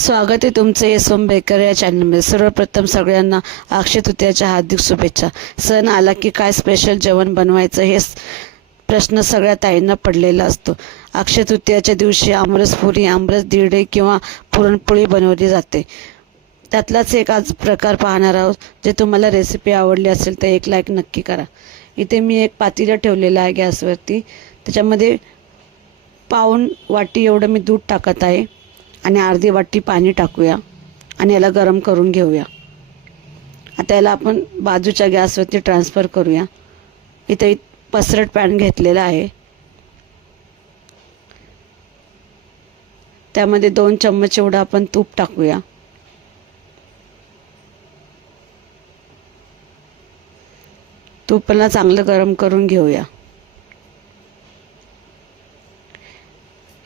स्वागत आहे तुमचं यशवंत बेकर या चॅनलमध्ये सर्वप्रथम सगळ्यांना अक्षय तृतीयाच्या हार्दिक शुभेच्छा. सण आला की काय स्पेशल जेवण बनवायचं हे प्रश्न सगळ्या ताईंना पडलेला असतो. अक्षय तृतीयाच्या दिवशी आमरसपुरी आमरस दिरडे किंवा पुरणपोळी बनवली जाते. त्यातलाच एक आज प्रकार पाहणार आहोत. जे तुम्हाला रेसिपी आवडली असेल तर एक लाईक नक्की करा. इथे मी एक पातेलं ठेवलेलं आहे गॅसवरती. त्याच्यामध्ये पाऊण वाटी एवढं मी दूध टाकत आहे. आणि अर्धी वाटी पाणी टाकूया आणि याला गरम करून घेऊया. आता याला आपण बाजूच्या गॅसवरती ट्रान्सफर करूया. इथे पसरट पॅन घेतलेला आहे. त्यामध्ये दोन चम्मच एवढं आपण तूप टाकूया. तूपला चांगलं गरम करून घेऊया.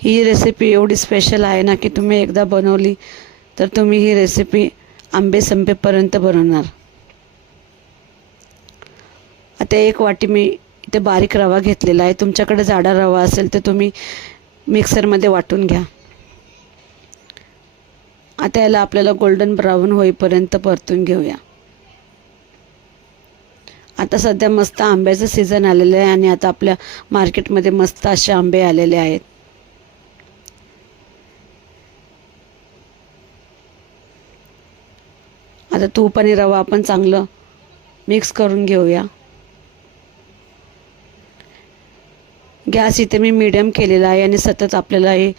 ही रेसिपी एवढी स्पेशल आहे ना की तुम्ही एकदा बनवली तर तुम्ही ही रेसिपी आंबे संपेपर्यंत बनवणार. आता एक वाटी मी इथे बारीक रवा घेतलेला आहे. तुमच्याकडे जाडा रवा असेल तर तुम्ही मिक्सरमध्ये वाटून घ्या. आता याला आपल्याला गोल्डन ब्राऊन होईपर्यंत परतून घेऊया. आता सध्या मस्त आंब्याचं सीझन आलेलं आहे आणि आता आपल्या मार्केटमध्ये मस्त असे आंबे आलेले आहेत. आता तूप आणि रवा आपण चांगलं मिक्स करून घेऊया. गॅस इथे मी मीडियम केलेला आहे आणि सतत आपल्याला हे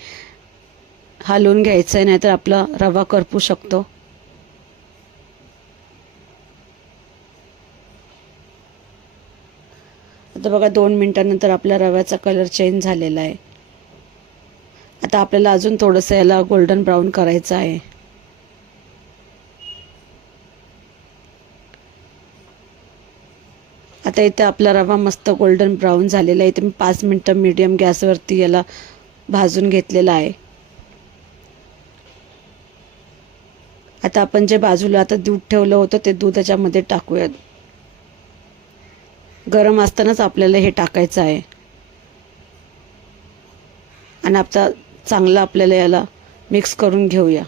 हलवून घ्यायचं आहे नाहीतर आपला रवा करपू शकतो. आता बघा दोन मिनटानंतर आपल्या रव्याचा कलर चेंज झालेला आहे. आता आपल्याला अजून थोडंसं याला गोल्डन ब्राऊन करायचं आहे. आता इथे आपला रवा मस्त गोल्डन ब्राऊन झालेला आहे. इथे मी पाच मिनटं मीडियम गॅसवरती याला भाजून घेतलेला आहे. आता आपण जे बाजूला आता दूध ठेवलं होतं ते दूध याच्यामध्ये टाकूयात. गरम असतानाच आपल्याला हे टाकायचं आहे. आणि आता चांगलं आपल्याला याला मिक्स करून घेऊया.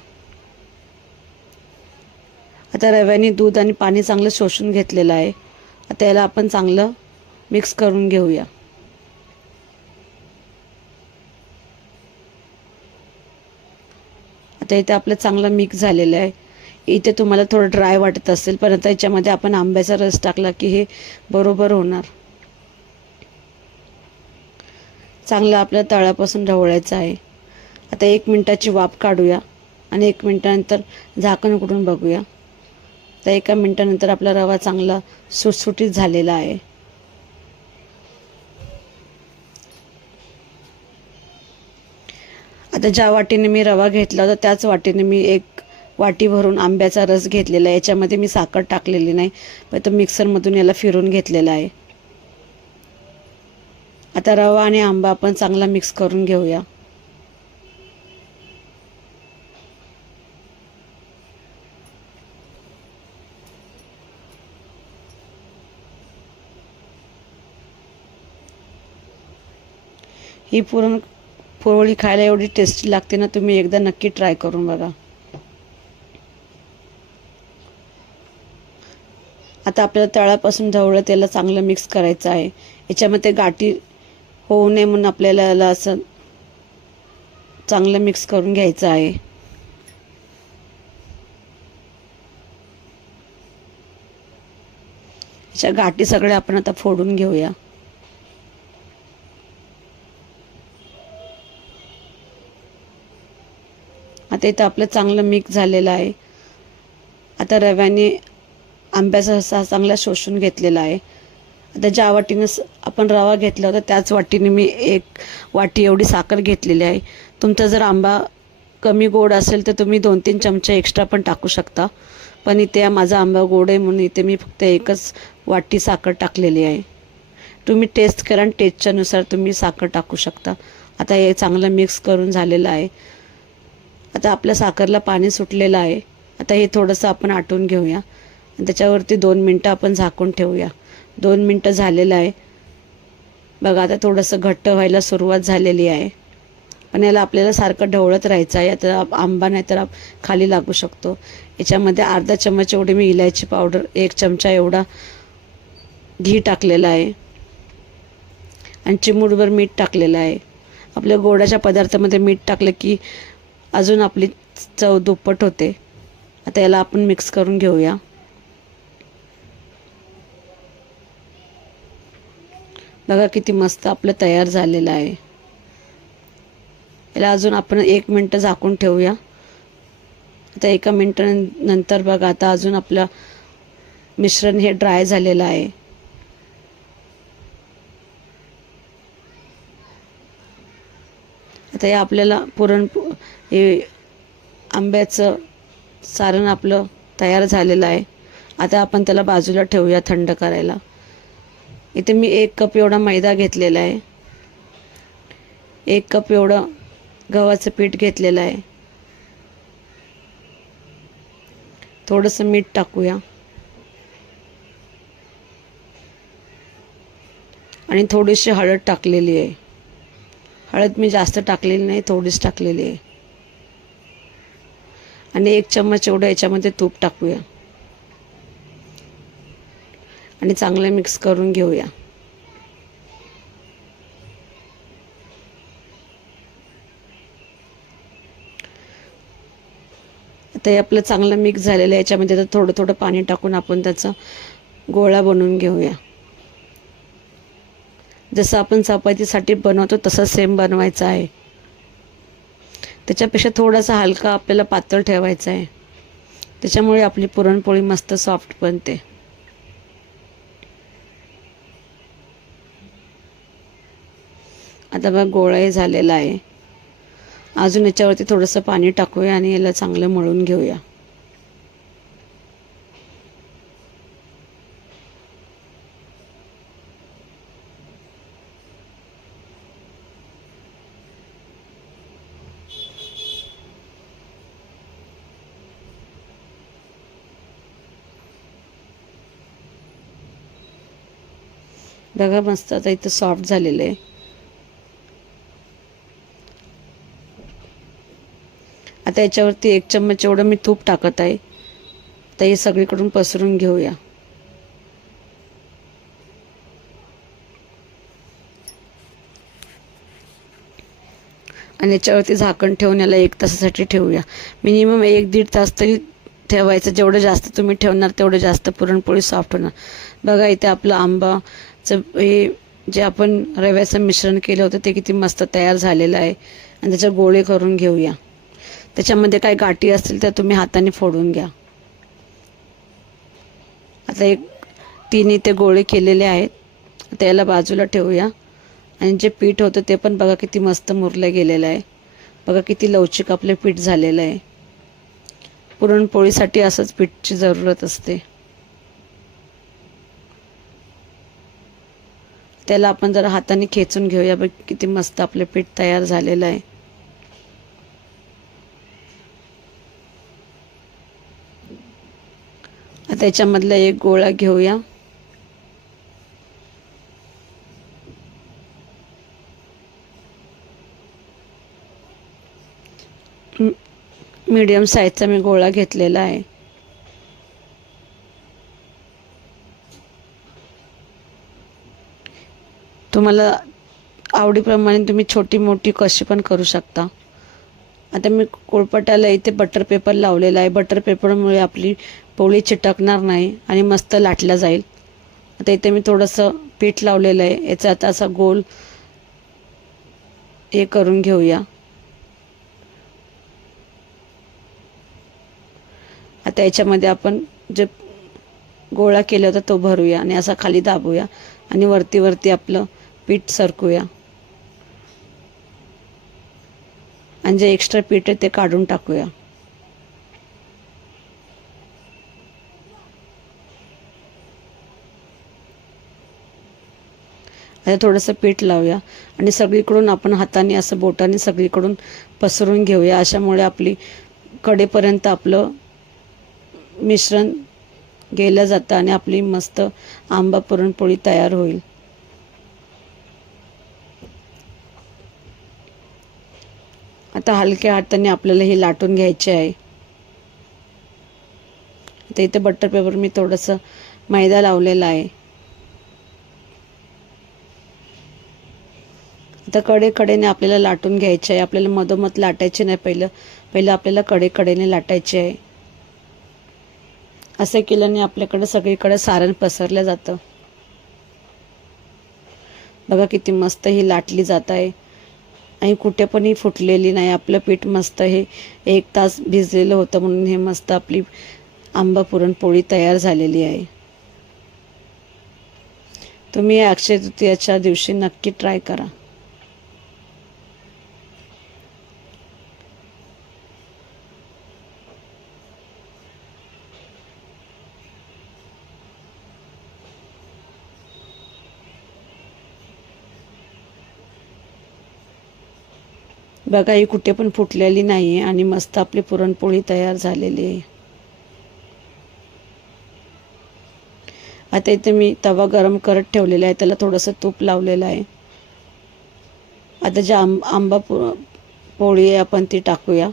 आता रव्याने दूध आणि पाणी चांगलं शोषून घेतलेलं आहे. आता याला आपण चांगलं मिक्स करून घेऊया. आता इथे आपलं चांगलं मिक्स झालेलं आहे. इथे तुम्हाला थोडं ड्राय वाटत असेल पण आता याच्यामध्ये आपण आंब्याचा रस टाकला की हे बरोबर होणार. चांगलं आपल्या तळापासून ढवळायचं आहे. आता एक मिनटाची वाफ काढूया आणि एक मिनटानंतर झाकण उघडून बघूया. तर एका मिनटानंतर आपला रवा चांगला सुटसुटीत झालेला आहे. आता ज्या वाटीने मी रवा घेतला होता त्याच वाटीने मी एक वाटी भरून आंब्याचा रस घेतलेला आहे. याच्यामध्ये मी साखर टाकलेली नाही पण तो मिक्सरमधून याला फिरून घेतलेला आहे. आता रवा आणि आंबा आपण चांगला मिक्स करून घेऊया. ही पुरण पोळी खायला एवढी टेस्टी लागते ना तुम्ही एकदा नक्की ट्राय करून बघा. आता आपल्याला तळापासून ढवळं त्याला चांगलं मिक्स करायचं आहे. याच्यामध्ये गाठी होऊ नये म्हणून आपल्याला असं चांगलं मिक्स करून घ्यायचं आहे. याच्या गाठी सगळ्या आपण आता फोडून घेऊया. आता इथं आपलं चांगलं मिक्स झालेलं आहे. आता रव्याने आंब्याचा रसा चांगला शोषून घेतलेला आहे. आता ज्या वाटीनं आपण रवा घेतला होता त्याच वाटीने मी एक वाटी एवढी साखर घेतलेली आहे. तुमचा जर आंबा कमी गोड असेल तर तुम्ही दोन तीन चमचे एक्स्ट्रा पण टाकू शकता. पण इथे माझा आंबा गोड आहे म्हणून इथे मी फक्त एकच वाटी साखर टाकलेली आहे. तुम्ही टेस्ट करा आणि टेस्टच्यानुसार तुम्ही साखर टाकू शकता. आता हे चांगलं मिक्स करून झालेलं आहे. आता आपल्या साखरला पाणी सुटलेलं आहे. आता हे थोडंसं आपण आटून घेऊया. आणि त्याच्यावरती दोन मिनटं आपण झाकून ठेवूया. दोन मिनटं झालेलं आहे. बघा आता थोडंसं घट्ट व्हायला सुरुवात झालेली आहे. पण याला आपल्याला सारखं ढवळत राहायचं आहे. आता आंबा नाही तर खाली लागू शकतो. याच्यामध्ये अर्धा चमच एवढी मी इलायची पावडर एक चमचा एवढा घी टाकलेला आहे. आणि चिमूटभर मीठ टाकलेलं आहे. आपल्या गोडाच्या पदार्थामध्ये मीठ टाकलं की अजून आपली चव दुप्पट होते. आता याला आपण मिक्स करून घेऊया. बघा किती मस्त आपलं तयार झालेलं आहे. याला अजून आपण एक मिनटं झाकून ठेवूया. आता एका मिनटानंतर बघा आता अजून आपलं मिश्रण हे ड्राय झालेलं आहे. आता हे आपल्याला पुरण हे आंब्याचं सारण आपलं तयार झालेलं आहे. आता आपण त्याला बाजूला ठेवूया थंड करायला. इथे मी एक कप एवढा मैदा घेतलेला आहे. एक कप एवढं गव्हाचं पीठ घेतलेलं आहे. थोडंसं मीठ टाकूया. आणि थोडीशी हळद टाकलेली आहे. हळद मी जास्त टाकलेली नाही थोडीच टाकलेली आहे. आणि एक चम्मच एवढं याच्यामध्ये तूप टाकूया. आणि चांगलं मिक्स करून घेऊया. आता हे आपलं चांगलं मिक्स झालेलं आहे याच्यामध्ये आता थोडं थोडं पाणी टाकून आपण त्याचा गोळा बनवून घेऊया. जसं आपण चपातीसाठी बनवतो तसं सेम बनवायचं आहे. त्याच्यापेक्षा थोडासा हलका आपल्याला पातळ ठेवायचा आहे. त्याच्यामुळे आपली पुरणपोळी मस्त सॉफ्ट बनते. आता बघ गोळाही झालेला आहे. अजून याच्यावरती थोडंसं पाणी टाकूया आणि याला चांगलं मळून घेऊया. बघा मस्त आता इथं सॉफ्ट झालेलं आहे. आता याच्यावरती एक चम्मच एवढं मी तूप टाकत आहे. तर हे सगळीकडून पसरून घेऊया. आणि याच्यावरती झाकण ठेवून याला एक तासासाठी ठेवूया. मिनिमम एक दीड तास तरी ठेवायचं. जेवढं जास्त तुम्ही ठेवणार तेवढं जास्त पुरणपोळी सॉफ्ट होणार. बघा इथे आपलं आंबा हे जे आपण रव्याचं मिश्रण केलं होतं ते किती मस्त तयार झालेलं आहे. आणि त्याचे गोळे करून घेऊया. त्याच्यामध्ये काही गाठी असतील तर तुम्ही हाताने फोडून घ्या. आता एक तिन्ही ते गोळे केलेले आहेत. आता याला बाजूला ठेवूया. आणि जे पीठ होतं ते पण बघा किती मस्त मुरलं गेलेलं आहे. बघा किती लवचिक आपलं पीठ झालेलं आहे. पुरणपोळीसाठी असंच पीठची जरूरत असते. त्याला आपण जरा हाताने खेचून घेऊया. बघ किती मस्त आपलं पीठ तयार झालेलं आहे. आता याच्यामधला एक गोळा घेऊया. मीडियम साईजचा मी गोळा घेतलेला आहे. तुम्हाला आवडीप्रमाणे तुम्ही छोटी मोठी कशी पण करू शकता. आता मी कोळपटाला इथे बटर पेपर लावलेला आहे. बटर पेपरमुळे आपली पोळी चिटकणार नाही आणि मस्त लाटल्या जाईल. आता इथे मी थोडंसं पीठ लावलेलं आहे. याचा आता असा गोल हे करून घेऊया. आता याच्यामध्ये आपण जे गोळा केला होता तो भरूया आणि असा खाली दाबूया आणि वरती वरती आपलं पीठ सरकूया. आणि जे एक्स्ट्रा पीठ आहे ते काढून टाकूया. आता थोडंसं पीठ लावूया. आणि सगळीकडून आपण हाताने असं बोटाने सगळीकडून पसरून घेऊया. अशामुळे आपली कडेपर्यंत आपलं मिश्रण गेलं जातं आणि आपली मस्त आंबा पुरणपोळी तयार होईल. आता हलक्या हाताने आपल्याला हे लाटून घ्यायचे आहे. आता इथे बटर पेपर मी थोडंसं मैदा लावलेला आहे. आता कडे कडेने आपल्याला लाटून घ्यायचे आहे. आपल्याला मधोमध लाटायचे नाही पहिलं. पहिलं आपल्याला कडे कडेने लाटायचे आहे. असं केल्याने आपल्याकडे सगळीकडे सारण पसरलं जातं. बघा किती मस्त ही लाटली जात आहे. आणि कुठे पण ही फुटलेली नाही. आपलं पीठ मस्त हे एक तास भिजलेलं होतं म्हणून हे मस्त आपली आंबा पुरणपोळी तयार झालेली आहे. तुम्ही अक्षय तृतीयाच्या दिवशी नक्की ट्राय करा. बघा ही कुठे पण फुटलेली नाही आहे आणि मस्त आपली पुरणपोळी तयार झालेली आहे. आता इथे मी तवा गरम करत ठेवलेला आहे त्याला थोडंसं तूप लावलेलं आहे. आता ज्या आंब आंबा पो पोळी आहे आपण ती टाकूया.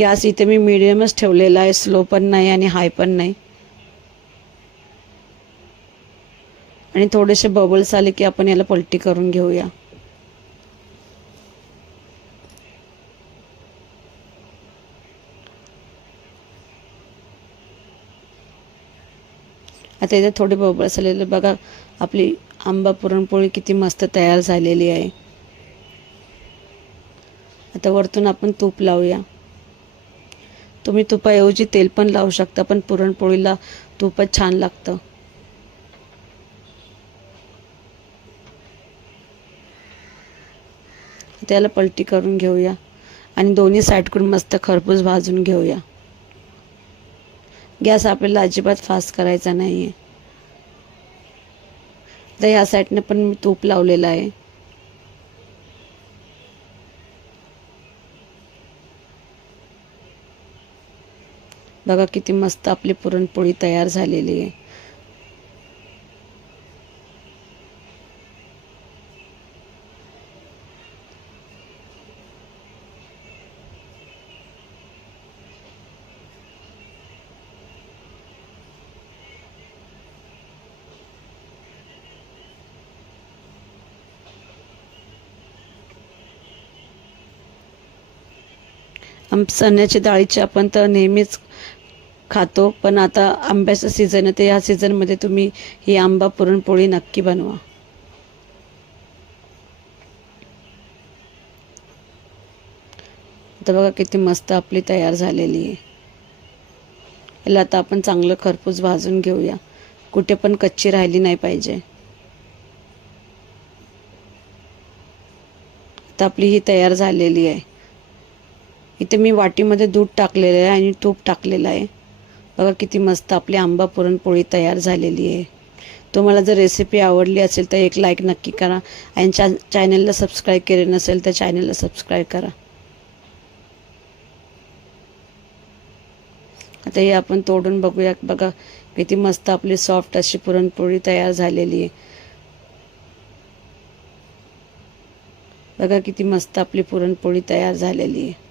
गॅस इथे मी मिडियमच ठेवलेला आहे स्लो पण नाही आणि हाय पण नाही. आणि थोडेसे बबल्स आले की आपण याला पलटी करून घेऊया. आता इथे थोडे बबल्स आलेले बघा. आपली आंबा पुरणपोळी किती मस्त तयार झालेली आहे. आता वरतून आपण तूप लावूया. तुम्ही तुपाऐवजी तेल पण लावू शकता पण पुरणपोळीला तूपच छान लागतं. त्याला पलटी करून घेऊया. आणि दोन्ही साईडकडून मस्त खरपूस भाजून घेऊया. गॅस आपल्याला अजिबात फास्ट करायचा नाही आहे तर ह्या साईडने पण मी तूप लावलेलं आहे. बघा किती मस्त आपली पुरणपोळी तयार झालेली आहे. आम चण्याच्या डाळीचे आपण तर नेहमीच खातो पण आता आंब्याचं सीझन आहे तर या सीझनमध्ये तुम्ही ही आंबा पुरणपोळी नक्की बनवा. आता बघा किती मस्त आपली तयार झालेली आहे. याला आता आपण चांगलं खरपूस भाजून घेऊया. कुठे पण कच्ची राहिली नाही पाहिजे. आता आपली ही तयार झालेली आहे. इथे मी वाटीमध्ये दूध टाकलेलं आहे आणि तूप टाकलेलं आहे. बघा किती मस्त आपली आंबा पुरणपोळी तयार झालेली आहे. तुम्हाला जर रेसिपी आवडली असेल तर एक लाईक नक्की करा आणि चा चॅनलला सबस्क्राईब केले नसेल तर चॅनलला सबस्क्राईब करा. आता हे आपण तोडून बघूया. बघा किती मस्त आपली सॉफ्ट अशी पुरणपोळी तयार झालेली आहे. बघा किती मस्त आपली पुरणपोळी तयार झालेली आहे.